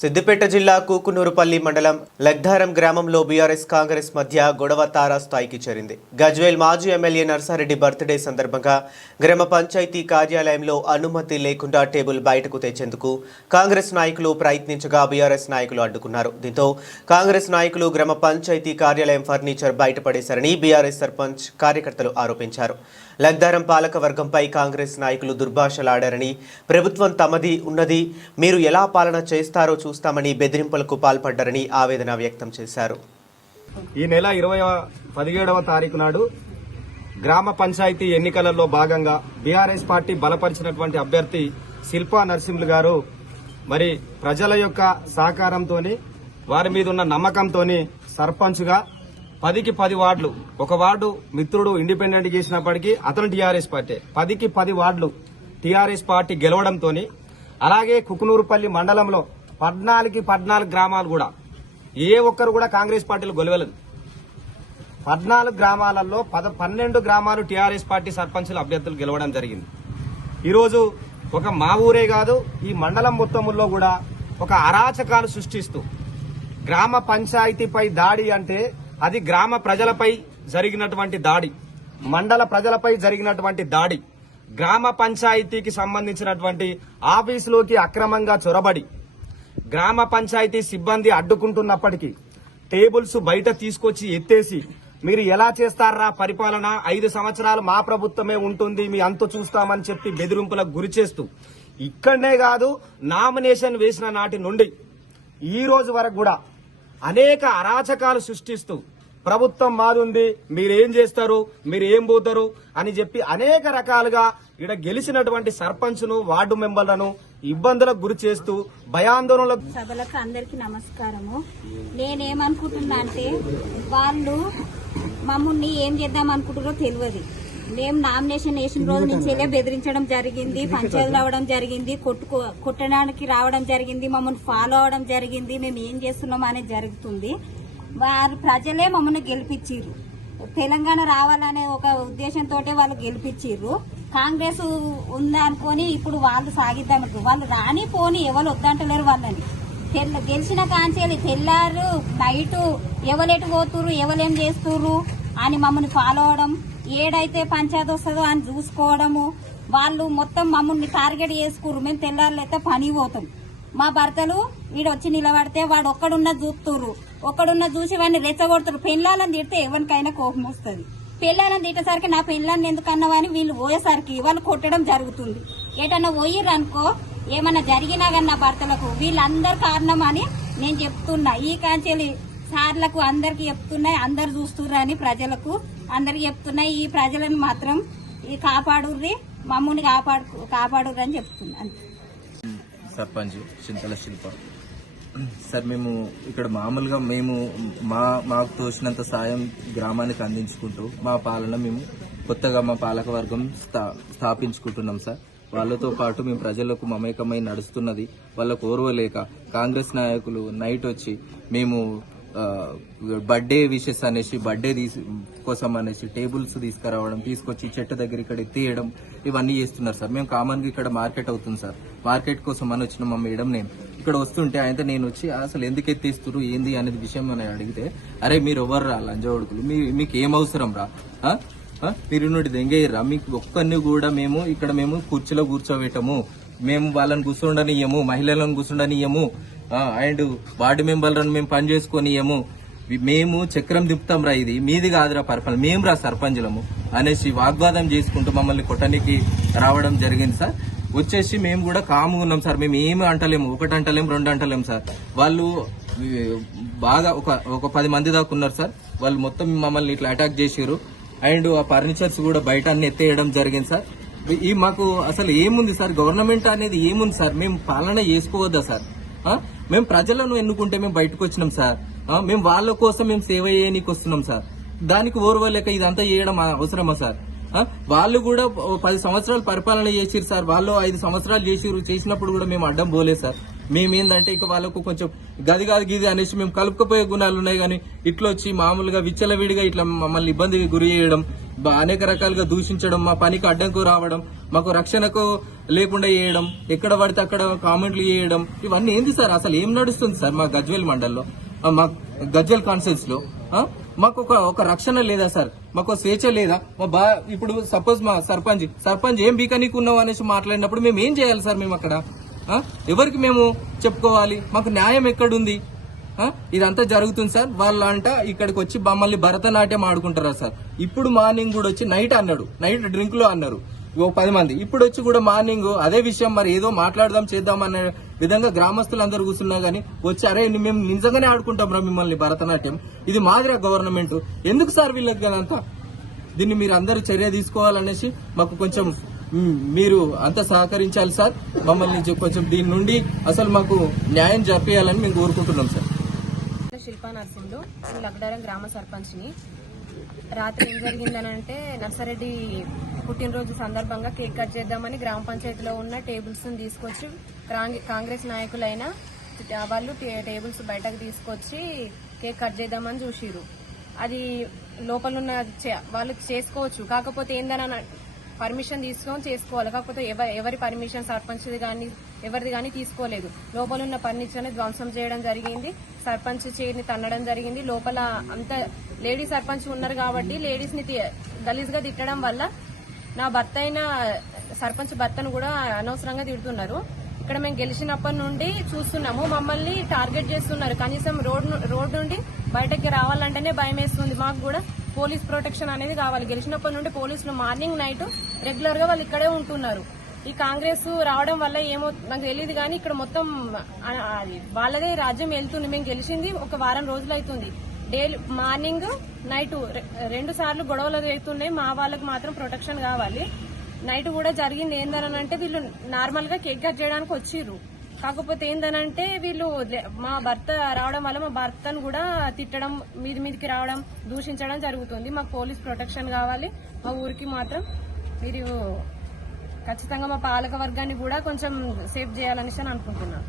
సిద్దిపేట జిల్లా కూకునూరుపల్లి మండలం లగ్ధారం గ్రామంలో బీఆర్ఎస్ కాంగ్రెస్ మధ్య గొడవ తారాస్థాయికి చేరింది. గజ్వేల్ మాజీ ఎమ్మెల్యే నర్సారెడ్డి బర్త్డే సందర్భంగా గ్రామ పంచాయతీ కార్యాలయంలో అనుమతి లేకుండా టేబుల్ బయటకు తెచ్చేందుకు కాంగ్రెస్ నాయకులు ప్రయత్నించగా బీఆర్ఎస్ నాయకులు అడ్డుకున్నారు. దీంతో కాంగ్రెస్ నాయకులు గ్రామ పంచాయతీ కార్యాలయం ఫర్నిచర్ బయటపడేశారని బీఆర్ఎస్ సర్పంచ్ కార్యకర్తలు ఆరోపించారు. లగ్ధారం పాలక వర్గంపై కాంగ్రెస్ నాయకులు దుర్భాషలాడారని, ప్రభుత్వం తమది ఉన్నది, మీరు ఎలా పాలన చేస్తారో చూస్తామని బెదిరింపులకు పాల్పడ్డారని ఆవేదన వ్యక్తం చేశారు. ఈ నెల 17వ తారీఖు నాడు గ్రామ పంచాయతీ ఎన్నికలలో భాగంగా బీఆర్ఎస్ పార్టీ బలపరిచినటువంటి అభ్యర్థి శిల్పా నరసింహులు గారు మరి ప్రజల యొక్క సహకారంతో వారి మీద ఉన్న నమ్మకంతో సర్పంచ్గా 10కి 10 వార్డులు, ఒక వార్డు మిత్రుడు ఇండిపెండెంట్ చేసినప్పటికీ అతను టీఆర్ఎస్ పార్టీ, 10కి 10 వార్డులు టీఆర్ఎస్ పార్టీ గెలవడంతో, అలాగే కుకునూరుపల్లి మండలంలో 14కి 14 గ్రామాలు కూడా ఏ ఒక్కరు కూడా కాంగ్రెస్ పార్టీలు గెలవలేదు. 14 గ్రామాలలో 12 గ్రామాలు టీఆర్ఎస్ పార్టీ సర్పంచుల అభ్యర్థులు గెలవడం జరిగింది. ఈరోజు ఒక మా ఊరే కాదు, ఈ మండలం మొత్తంలో కూడా ఒక అరాచకాలు సృష్టిస్తూ గ్రామ పంచాయతీపై దాడి అంటే అది గ్రామ ప్రజలపై జరిగినటువంటి దాడి, మండల ప్రజలపై జరిగినటువంటి దాడి, గ్రామ పంచాయతీకి సంబంధించినటువంటి ఆఫీసులోకి అక్రమంగా చొరబడి గ్రామ పంచాయతీ సిబ్బంది అడ్డుకుంటున్నప్పటికీ టేబుల్స్ బయట తీసుకొచ్చి ఎత్తేసి మీరు ఎలా చేస్తారా పరిపాలన, 5 సంవత్సరాలు మా ప్రభుత్వమే ఉంటుంది, మీ అంతు చూస్తామని చెప్పి బెదిరింపులకు గురి చేస్తూ ఇక్కడనే కాదు నామినేషన్ వేసిన నాటి నుండి ఈ రోజు వరకు కూడా అనేక అరాచకాలు సృష్టిస్తూ ప్రభుత్వం మాదుంది, మీరేం చేస్తారు, మీరు ఏం పోతారు అని చెప్పి అనేక రకాలుగా ఇక్కడ గెలిచినటువంటి సర్పంచ్ను వార్డు మెంబర్లను ఇబ్బందులకు గురి చేస్తూ భయాందోళనలకు. సభలకు అందరికీ నమస్కారము. నేనేమనుకుంటున్నా అంటే వాళ్ళు మమ్మల్ని ఏం చేద్దాం అనుకుంటారో తెలియదు. మేము నామినేషన్ వేసిన రోజు నుంచే బెదిరించడం జరిగింది, పంచాయతీలు రావడం జరిగింది, కొట్టడానికి రావడం జరిగింది, మమ్మల్ని ఫాలో అవడం జరిగింది, మేము ఏం చేస్తున్నాం అనేది జరుగుతుంది. వారు ప్రజలే మమ్మల్ని గెలిపించారు, తెలంగాణ రావాలనే ఒక ఉద్దేశంతో వాళ్ళు గెలిపించారు. కాంగ్రెస్ ఉందనుకొని ఇప్పుడు వాళ్ళు సాగిద్దామంటారు. వాళ్ళు రాని పోని ఎవరు వద్దంటలేరు. వాళ్ళని గెలిచిన కాంచేది తెల్లారు నైటు ఎవరెటు పోతురు, ఎవరేం చేస్తుర్రు అని మమ్మల్ని ఫాలో అవడం, ఏడైతే పంచాయతీ వస్తుందో అని చూసుకోవడము. వాళ్ళు మొత్తం మమ్మల్ని టార్గెట్ చేసుకుర్రు. మేము తెల్లారులైతే పని పోతాం, మా భర్తలు వీడొచ్చి నిలబడితే వాడు ఒక్కడున్న చూస్తుర్రు, ఒక్కడున్న చూసి వాడిని రెచ్చగొడుతురు. పెళ్ళాలని తిడితే ఎవరికైనా కోపం వస్తుంది. పెళ్ళాలని తిట్టేసరికి నా పెళ్ళాన్ని ఎందుకన్నావని వీళ్ళు పోయేసరికి వాళ్ళు కొట్టడం జరుగుతుంది. ఏటన్నా పోయిర్రు అనుకో, ఏమన్నా జరిగినా కానీ నా భర్తలకు వీళ్ళందరు కారణం అని నేను చెప్తున్నా. ఈ కాంచెలి సార్లకు అందరికి చెప్తున్నా, అందరు చూస్తుర్రు అని ప్రజలకు అందరికి చెప్తున్నా. ఈ ప్రజలను మాత్రం కాపాడుర్రి, మమ్మల్ని కాపాడుర్రి అని చెప్తున్నా. సర్పంచ్ చింతల శిల్ప సార్, మేము ఇక్కడ మామూలుగా మాకు తోచినంత సాయం గ్రామానికి అందించుకుంటూ మా పాలన మేము కొత్తగా మా పాలక వర్గం స్థాపించుకుంటున్నాం సార్. వాళ్ళతో పాటు మేము ప్రజలకు మమేకమై నడుస్తున్నది వాళ్ళకు ఓర్వలేక కాంగ్రెస్ నాయకులు నైట్ వచ్చి మేము బర్త్డే విషెస్ అనేసి బర్త్డే కోసం అనేసి టేబుల్స్ తీసుకురావడం, తీసుకొచ్చి చెట్టు దగ్గర ఇక్కడ ఎత్తేయడం, ఇవన్నీ చేస్తున్నారు సార్. మేము కామన్ గా ఇక్కడ మార్కెట్ అవుతుంది సార్, మార్కెట్ కోసం అని వచ్చిన మా మేడం నేను ఇక్కడ వస్తుంటే ఆయనతో నేను వచ్చి అసలు ఎందుకు ఎత్తేస్తున్నారు ఏంది అనేది విషయం అని అడిగితే, అరే మీరు ఎవరు రా లంజోడుకులు, మీకు ఏం అవసరం రా, మీరు నుండి దెంగేయర్రా, మీకు ఒక్కరిని కూడా మేము ఇక్కడ కుర్చీలో కూర్చోబెట్టము, మేము వాళ్ళని కూర్చుండనియము, మహిళలను కూర్చుండనియము, అండ్ వార్డు మెంబర్లను మేము పని చేసుకొనియము, మేము చక్రం తిప్పుతాం రా, ఇది మీది కాదురా పరిపాలన, మేము రా సర్పంచులము అనేసి వాగ్వాదం చేసుకుంటూ మమ్మల్ని కొట్టడానికి రావడం జరిగింది సార్. వచ్చేసి మేము కూడా కాముగా ఉన్నాం సార్, మేము ఏమి అంటలేము, 1 అంటలేము 2 అంటలేము సార్. వాళ్ళు బాగా ఒక 10 మంది దాకా ఉన్నారు సార్. వాళ్ళు మొత్తం మమ్మల్ని ఇట్లా అటాక్ చేసారు. అండ్ ఆ ఫర్నిచర్స్ కూడా బయట అన్ని ఎత్తేయడం జరిగింది సార్. ఈ మాకు అసలు ఏముంది సార్, గవర్నమెంట్ అనేది ఏముంది సార్, మేము పాలన చేసుకోవద్దా సార్? మేము ప్రజలను ఎన్నుకుంటే మేము బయటకు వచ్చినాం సార్, మేము వాళ్ళ కోసం మేము సేవ చేయడానికి వస్తున్నాం సార్. దానికి ఓర్వలేక ఇదంతా చేయడం అవసరమా సార్? వాళ్ళు కూడా 10 సంవత్సరాలు పరిపాలన చేసిరు సార్, వాళ్ళు 5 సంవత్సరాలు చేసినప్పుడు కూడా మేము అడ్డం పోలేదు సార్. మేమేందంటే ఇక వాళ్ళకు కొంచెం గది కాదు గిది అనేసి మేము కలుపుకపోయే గుణాలు ఉన్నాయి కానీ ఇట్లా వచ్చి మామూలుగా విచ్చలవిడిగా ఇట్లా మమ్మల్ని ఇబ్బందికి గురి చేయడం, అనేక రకాలుగా దూషించడం, మా పనికి అడ్డంకు రావడం, మాకు రక్షణకు లేకుండా చేయడం, ఎక్కడ పడితే అక్కడ కామెంట్లు చేయడం, ఇవన్నీ ఏంది సార్? అసలు ఏం నడుస్తుంది సార్ మా గజ్వేల్ మండల్లో, మా గజ్వేల్ కాన్ఫరెన్స్ లో? మాకు ఒక రక్షణ లేదా సార్? మాకు స్వేచ్ఛ లేదా? ఇప్పుడు సపోజ్ మా సర్పంచ్ ఏం బీక నీకు ఉన్నావు అనేసి మాట్లాడినప్పుడు మేము ఏం చేయాలి సార్? మేము అక్కడ ఎవరికి మేము చెప్పుకోవాలి? మాకు న్యాయం ఎక్కడుంది? ఇదంతా జరుగుతుంది సార్. వాళ్ళంట ఇక్కడికి వచ్చి మమ్మల్ని భరతనాట్యం ఆడుకుంటారా సార్? ఇప్పుడు మార్నింగ్ కూడా వచ్చి నైట్ డ్రింక్ లో అన్నారు 10 మంది. ఇప్పుడు వచ్చి కూడా మార్నింగ్ అదే విషయం మరి ఏదో మాట్లాడదాం చేద్దాం అనే విధంగా గ్రామస్తులందరూ కూర్చున్నా గానీ వచ్చి అరే మేము నిజంగానే ఆడుకుంటాం రా మిమ్మల్ని భరతనాట్యం, ఇది మాదిరా గవర్నమెంట్ ఎందుకు సార్ వీళ్ళకి అంతా? దీన్ని మీరు అందరూ చర్య తీసుకోవాలనేసి మాకు కొంచెం మీరు అంతా సహకరించాలి సార్. మమ్మల్ని కొంచెం దీని నుండి అసలు మాకు న్యాయం జరిపేయాలని మేము కోరుకుంటున్నాం సార్. శిల్పా నర్సింహులు, లగ్డారం గ్రామ సర్పంచ్ని. రాత్రి ఏం జరిగిందనంటే నర్సారెడ్డి పుట్టినరోజు సందర్భంగా కేక్ కట్ చేద్దామని గ్రామ పంచాయతీలో ఉన్న టేబుల్స్ తీసుకొచ్చి కాంగ్రెస్ నాయకులైన వాళ్ళు టేబుల్స్ బయటకు తీసుకొచ్చి కేక్ కట్ చేద్దామని చూసిరు. అది లోపలున్న వాళ్ళు చేసుకోవచ్చు, కాకపోతే ఏందని పర్మిషన్ తీసుకొని చేసుకోవాలి. కాకపోతే ఎవరి పర్మిషన్ సర్పంచ్ది కానీ ఎవరిది కానీ తీసుకోలేదు. లోపల ఉన్న ఫర్నిచర్ని ధ్వంసం చేయడం జరిగింది, సర్పంచ్ చైర్ని తన్నడం జరిగింది. లోపల అంతా లేడీ సర్పంచ్ ఉన్నారు కాబట్టి లేడీస్ ని గలీజ్ గా తిట్టడం వల్ల నా భర్త అయిన సర్పంచ్ భర్తను కూడా అనవసరంగా తిడుతున్నారు. ఇక్కడ మేము గెలిచినప్పటి నుండి చూస్తున్నాము, మమ్మల్ని టార్గెట్ చేస్తున్నారు. కనీసం రోడ్ నుండి బయటకి రావాలంటేనే భయం వేస్తుంది. మాకు కూడా పోలీస్ ప్రొటెక్షన్ అనేది కావాలి. గెలిచినప్పటి నుండి పోలీసులు మార్నింగ్ నైట్ రెగ్యులర్ గా వాళ్ళు ఇక్కడే ఉంటున్నారు. ఈ కాంగ్రెస్ రావడం వల్ల ఏమో నాకు తెలియదు కానీ ఇక్కడ మొత్తం వాళ్ళదే రాజ్యం వెళ్తుంది. మేము గెలిచింది ఒక వారం రోజులు అవుతుంది. డైలీ మార్నింగ్ నైట్ 2 సార్లు గొడవలు అవుతున్నాయి. మా వాళ్ళకి మాత్రం ప్రొటెక్షన్ కావాలి. నైట్ కూడా జరిగింది ఏందనంటే వీళ్ళు నార్మల్ గా కేక్ కట్ చేయడానికి వచ్చిర్రు. కాకపోతే ఏందనంటే వీళ్ళు మా భర్త రావడం వల్ల మా భర్తను కూడా తిట్టడం, మీదికి రావడం, దూషించడం జరుగుతుంది. మాకు పోలీస్ ప్రొటెక్షన్ కావాలి. మా ఊరికి మాత్రం మీరు ఖచ్చితంగా మా పాలక వర్గాన్ని కూడా కొంచెం సేఫ్ చేయాలనేసి అనుకుంటున్నాను.